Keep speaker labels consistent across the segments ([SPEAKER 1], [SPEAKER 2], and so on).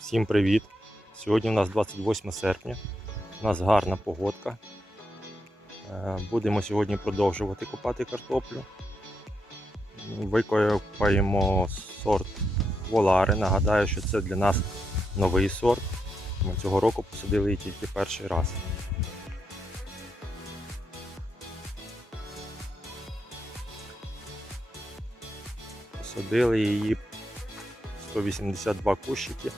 [SPEAKER 1] Всім привіт! Сьогодні у нас 28 серпня. У нас гарна погодка. Е, Будемо сьогодні продовжувати копати картоплю. Викопаємо сорт Волари. Нагадаю, що це для нас новий сорт. Ми цього року посадили її тільки перший раз. Посадили її 182 кущики.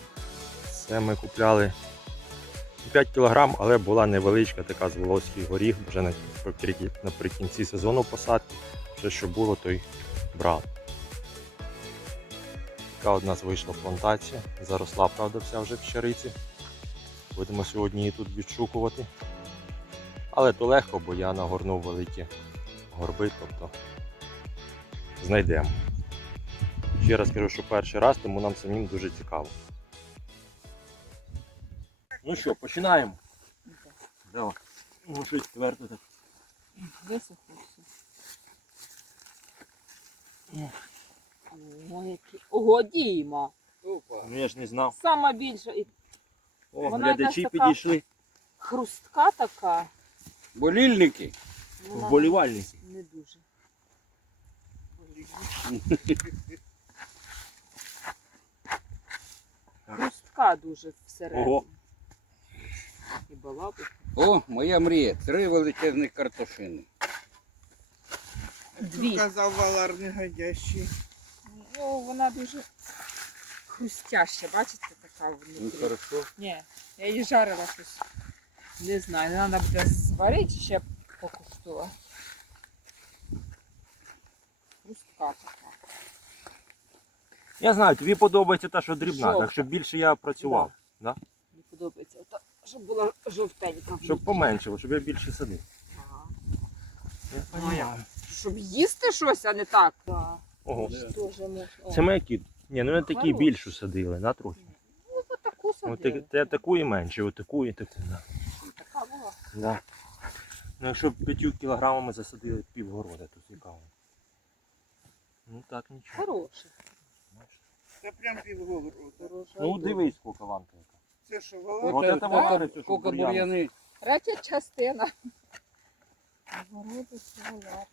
[SPEAKER 1] Це ми купляли 5 кг, але була невеличка така з волоський горіх, вже наприкінці, сезону посадки. Все, що було, то й брав. Така у нас вийшла плантація. Заросла, правда, вся вже в щариці. Будемо сьогодні її тут відшукувати. Але то легко, бо я нагорнув великі горби, тобто знайдемо. Ще раз кажу, що перший раз, тому нам самим дуже цікаво. Ну що, починаємо. Давай. Ну, щось твердо так.
[SPEAKER 2] Висохло все. О, які... Ого, Діма.
[SPEAKER 1] Ну я ж не знав.
[SPEAKER 2] Сама більша і
[SPEAKER 1] О,
[SPEAKER 2] Вона
[SPEAKER 1] глядачі
[SPEAKER 2] якась така-
[SPEAKER 1] підійшли.
[SPEAKER 2] хрустка така.
[SPEAKER 3] Болільники.
[SPEAKER 2] Вона
[SPEAKER 1] Вболівальники.
[SPEAKER 2] Не дуже. Хрустка дуже всередині.
[SPEAKER 1] Ого.
[SPEAKER 2] І.
[SPEAKER 3] О, моя мрія. Три величезних картошини.
[SPEAKER 2] Дві.
[SPEAKER 4] Казав Валар негодящий.
[SPEAKER 2] Ну, вона дуже хрустяща, бачите, така
[SPEAKER 3] Ну хорошо.
[SPEAKER 2] Ні, я її жарила щось. Не знаю, треба буде зварити ще покуштувати. Хрустка така.
[SPEAKER 1] Я знаю, тобі подобається та, що дрібна,
[SPEAKER 2] Жовта.
[SPEAKER 1] так щоб більше я працював. Да.
[SPEAKER 2] Мені подобається. Ото, щоб була жовтенька.
[SPEAKER 1] Щоб поменшило, щоб я більше садив.
[SPEAKER 2] Ага.
[SPEAKER 1] Я
[SPEAKER 2] Ну,
[SPEAKER 1] розумію.
[SPEAKER 2] Щоб їсти щось, а не так. Да.
[SPEAKER 1] Ого. Це ми які? Ні, ну я такі більшу садили, да, трохи.
[SPEAKER 2] Ну, от таку садили.
[SPEAKER 1] ти, ти таку і менше, отаку і таку. Да.
[SPEAKER 2] Така була.
[SPEAKER 1] Да. Ну, якщо б 5 кілограмами засадили півгорода, то цікаво. Ну так нічого.
[SPEAKER 2] Хороша.
[SPEAKER 4] Це прям півгорода.
[SPEAKER 1] Ну дивись, скільки ланка.
[SPEAKER 4] Це що,
[SPEAKER 1] От
[SPEAKER 4] Валар?
[SPEAKER 1] це
[SPEAKER 3] это вот,
[SPEAKER 1] це що
[SPEAKER 3] сколько
[SPEAKER 1] бур'яни.
[SPEAKER 3] бур'яни.
[SPEAKER 2] Третя частина. Городи Солари.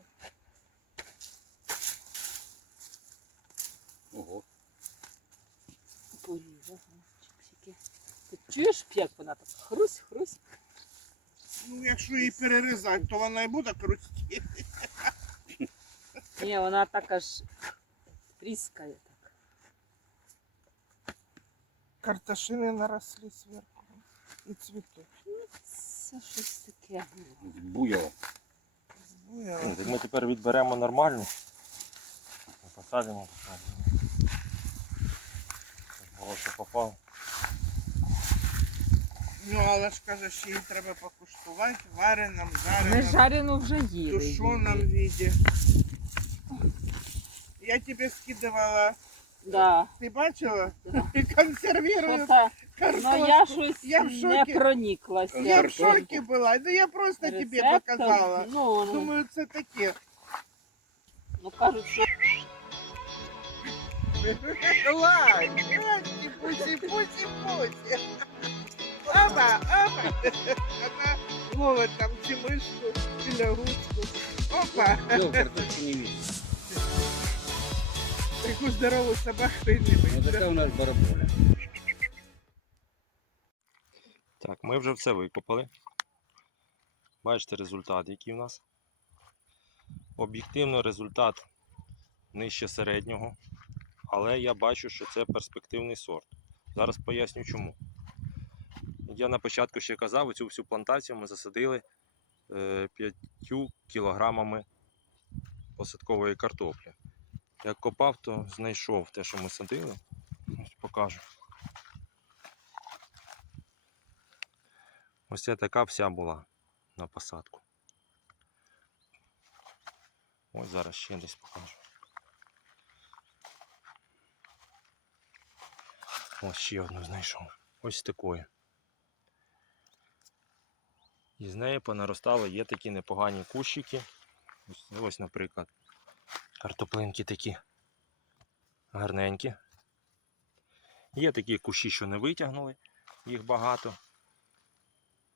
[SPEAKER 3] Ого.
[SPEAKER 2] Ти чуєш, як вона так хрусь, хрусь.
[SPEAKER 4] Ну, якщо її перерізати, то вона і буде крутити.
[SPEAKER 2] Ні, вона так аж тріскає так.
[SPEAKER 4] Картошини наросли зверху. І цвітуть.
[SPEAKER 2] Це щось таке.
[SPEAKER 3] Збуяло.
[SPEAKER 4] Ну,
[SPEAKER 1] Ну, так ми тепер відберемо нормальну. Посадимо, посадимо. Щоб попав.
[SPEAKER 4] Ну, але ж каже, що її треба покуштувати, вареним,
[SPEAKER 2] Ми
[SPEAKER 4] жареним,
[SPEAKER 2] жарену вже їли.
[SPEAKER 4] тушоним
[SPEAKER 2] її.
[SPEAKER 4] віді. Я тебе скидувала,
[SPEAKER 2] Да.
[SPEAKER 4] ти бачила?
[SPEAKER 2] Да.
[SPEAKER 4] Консервірую
[SPEAKER 2] Що-то,
[SPEAKER 4] картошку.
[SPEAKER 2] ну я щось
[SPEAKER 4] Я в
[SPEAKER 2] не
[SPEAKER 4] шокі.
[SPEAKER 2] проніклася.
[SPEAKER 4] Я в
[SPEAKER 3] Картошку.
[SPEAKER 4] шокі була. Ну я просто тобі
[SPEAKER 2] Рецептом.
[SPEAKER 4] показала.
[SPEAKER 2] Ну, ну,
[SPEAKER 4] Думаю, це таке.
[SPEAKER 2] ну кажуть, що
[SPEAKER 4] Лай, лай, пуси, пуси, пуси. Опа, опа. Она ловит там чи мышку, чи лягушку. Опа.
[SPEAKER 3] Все, картошки не видно.
[SPEAKER 4] Таку здорову собаку і не
[SPEAKER 3] Вот у нас бараболя.
[SPEAKER 1] Так, ми вже все викопали. Бачите результат, який у нас. Об'єктивно результат нижче середнього. Але я бачу, що це перспективний сорт. Зараз поясню чому. Я на початку ще казав, оцю всю плантацію ми засадили е, 5 кілограмами посадкової картоплі. Як копав, то знайшов те, що ми садили. Ось покажу. Ось ця така вся була на посадку. Ось зараз ще десь покажу. Ось ще одну знайшов. Ось такої. І з неї понаростали є такі непогані кущики. Ось наприклад, картоплинки такі гарненькі. Є такі кущі, що не витягнули, їх багато.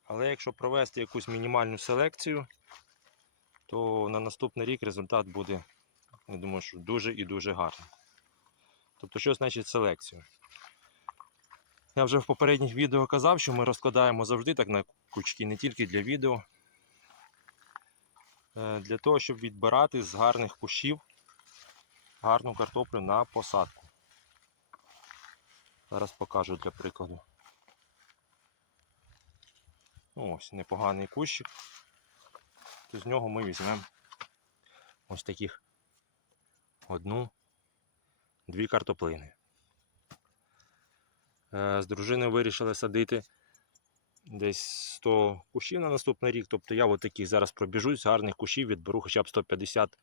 [SPEAKER 1] Але якщо провести якусь мінімальну селекцію, то на наступний рік результат буде, я думаю, що дуже і дуже гарний. Тобто, що значить селекцію? Я вже в попередніх відео казав, що ми розкладаємо завжди так на кучки, не тільки для відео. Е, Для того, щоб відбирати з гарних кущів гарну картоплю на посадку. Зараз покажу для прикладу. Ось непоганий кущик. То з нього ми візьмемо ось таких одну, дві картоплини. Е, З дружиною вирішили садити десь 100 кущів на наступний рік. Тобто я от таких зараз пробіжусь, гарних кущів відберу хоча б 150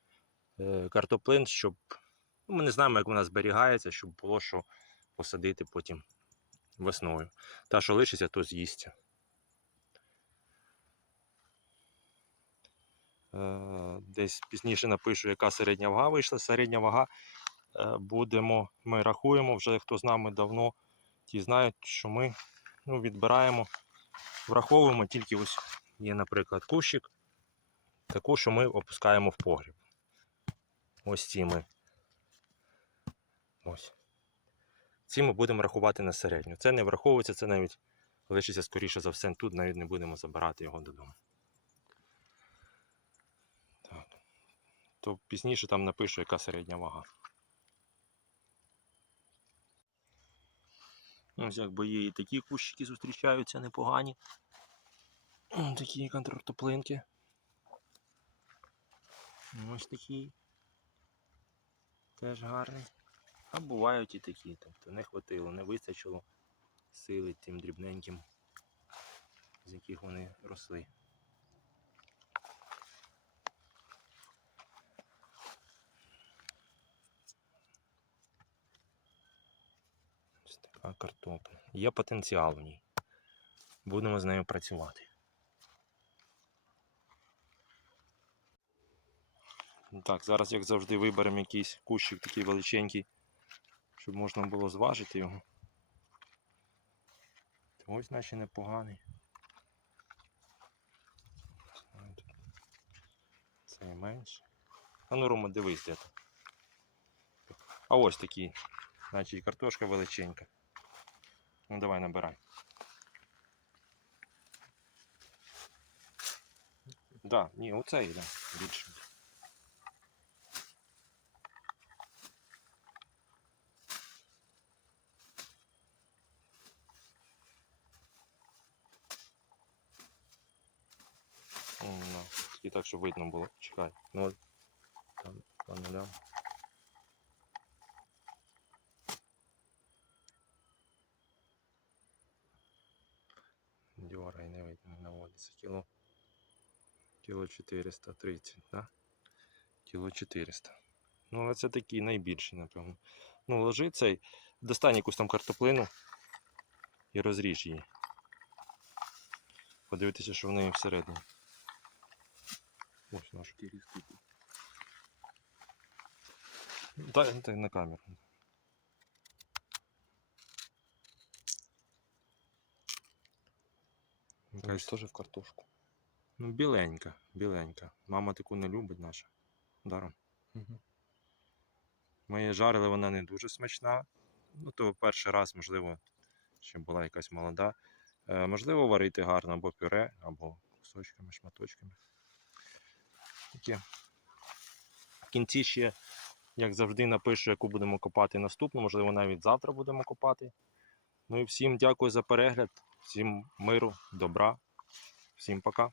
[SPEAKER 1] е, картоплин, щоб ну, ми не знаємо, як вона зберігається, щоб було що посадити потім весною. Та, що лишиться, то з'їсться. Е, Десь пізніше напишу, яка середня вага вийшла. Середня вага е, будемо, ми рахуємо, вже хто з нами давно, ті знають, що ми ну, відбираємо, враховуємо тільки ось є, наприклад, кущик, таку, що ми опускаємо в погріб. Ось ці ми. Ось. Ці ми будемо рахувати на середню. Це не враховується, це навіть лишиться скоріше за все тут, навіть не будемо забирати його додому. Так. То пізніше там напишу, яка середня вага. Ось якби є і такі кущики зустрічаються непогані. Такі контртоплинки. Ось такі. Теж гарний. А бувають і такі, тобто не хватило, не вистачило сили тим дрібненьким, з яких вони росли. Ось така картопля. Є потенціал в ній. Будемо з нею працювати. Так, зараз, як завжди, виберемо якийсь кущик такий величенький, щоб можна було зважити його. Ось наче непоганий. Тут менше. А ну, Рома, дивись де. А ось такий. Значить картошка величенька. Ну давай набирай. Да, ні, оцей, да, більше. М, Ну, так, щоб видно було. Чекай. Ну, от, там, по нулям. Дьорай, не видно, не наводиться. Кіло. Кіло 430, да? Кіло 400. Ну, але це такий найбільший, напевно. Ну, ложи цей, достань якусь там картоплину і розріж її. Подивитися, що в неї всередині. Ось наш. Дай, дай на камеру. Якась
[SPEAKER 5] теж в картошку.
[SPEAKER 1] Ну, біленька, біленька. Мама таку не любить наша. Даром.
[SPEAKER 5] Угу.
[SPEAKER 1] Ми її жарили, вона не дуже смачна. Ну, то перший раз, можливо, ще була якась молода. Е, можливо, варити гарно або пюре, або кусочками, шматочками. Таке. В кінці ще, як завжди, напишу, яку будемо копати наступну. Можливо, навіть завтра будемо копати. Ну і всім дякую за перегляд, всім миру, добра, всім пока.